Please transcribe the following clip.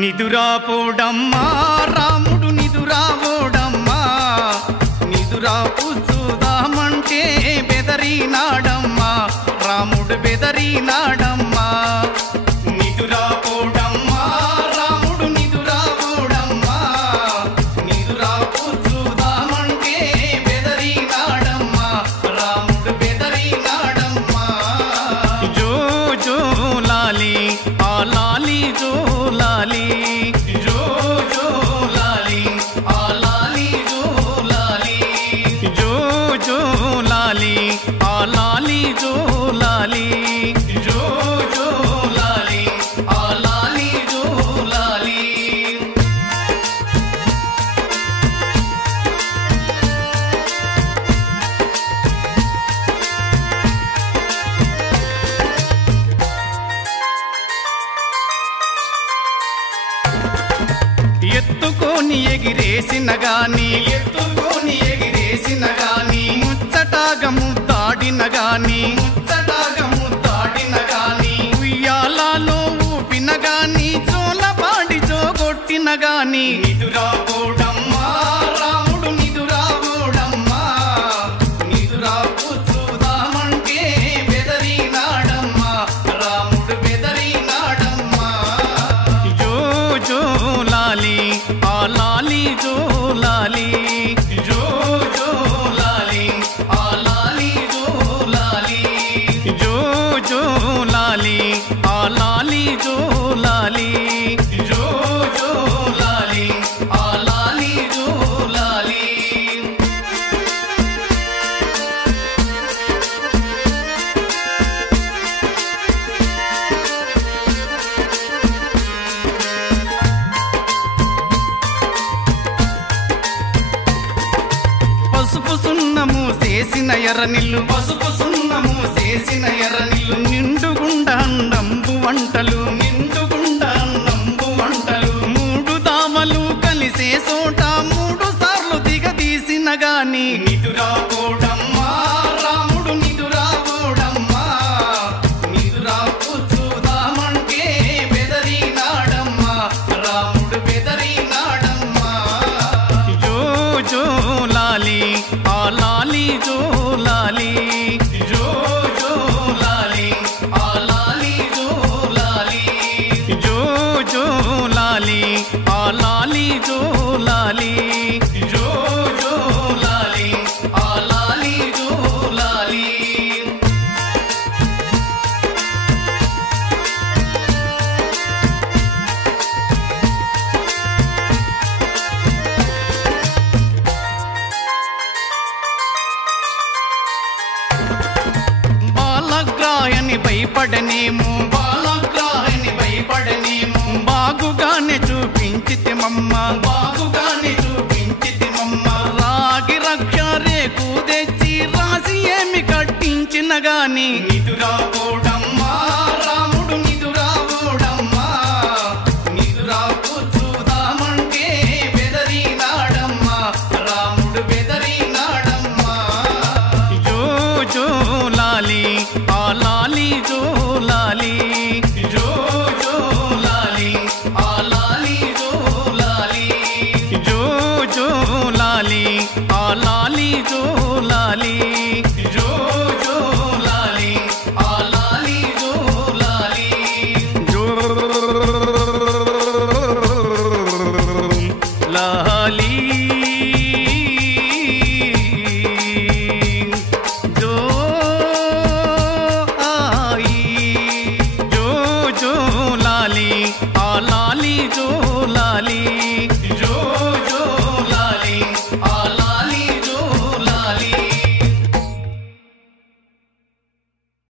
నిదురాపోడమ్మా రాముడు నిదురాపోడమ్మా నిదురా కూర్చుదామంటే బెదరినాడమ్మా రాముడు బెదరినాడమ్మా నిదురాపోడమ్మా రాముడు నిదురాపోడమ్మా నిదురా కూర్చుదామంటే బెదరినాడమ్మా రాముడు బెదరినాడమ్మా జో జో లాలి ఆ లాలి జో లాలి జో జో లాలి ఆ లాలి జో లాలి జో జో లాలి ఆ లాలి జో లాలి జో జో లాలి ఆ లాలి జో లాలి ఎత్తుకొని ఎగిరేసిన గాని ముచ్చటాగా ముద్దాడిన గాని ఉయ్యాలలో ఊపిన గాని జోలపాడి జోగొట్టిన గాని నిదురాపోడమ్మా రాముడు నిదురాపోడమ్మా నిదురా కూర్చుదామంటే బెదరినాడమ్మా రాముడు బెదరినాడమ్మా జో జో లాలి ఆ లాలి జో లాలి జో జో లాలి ఆ లాలి జో లాలి జో జో లాలి ఆ లాలి జో లాలి జో జో లాలి ఆ లాలి జో లాలి పసుపు సున్నము చేసిన ఎర్రనిల్లు నిండుగుండ అన్నంబు వంటలు మూడు దామలు కలిసే చోట 3 సార్లు దిగదీసిన గాని నిదురాపోడమ్మా రాముడు నిదురాపోడమ్మా నిదురా కూర్చుదామంటే బెదరినాడమ్మా రాముడు బెదరినాడమ్మా జో జో లాలి ఆ లాలి జో లాలి జో జో లాలి ఆ లాలి జో లాలి జో జో లాలి ఆ లాలి జో లాలి జో జో లాలి ఆ లాలి జో లాలి బాలగ్రాయని భయపడనేమో బాగుగానే చూపించితే మమ్మ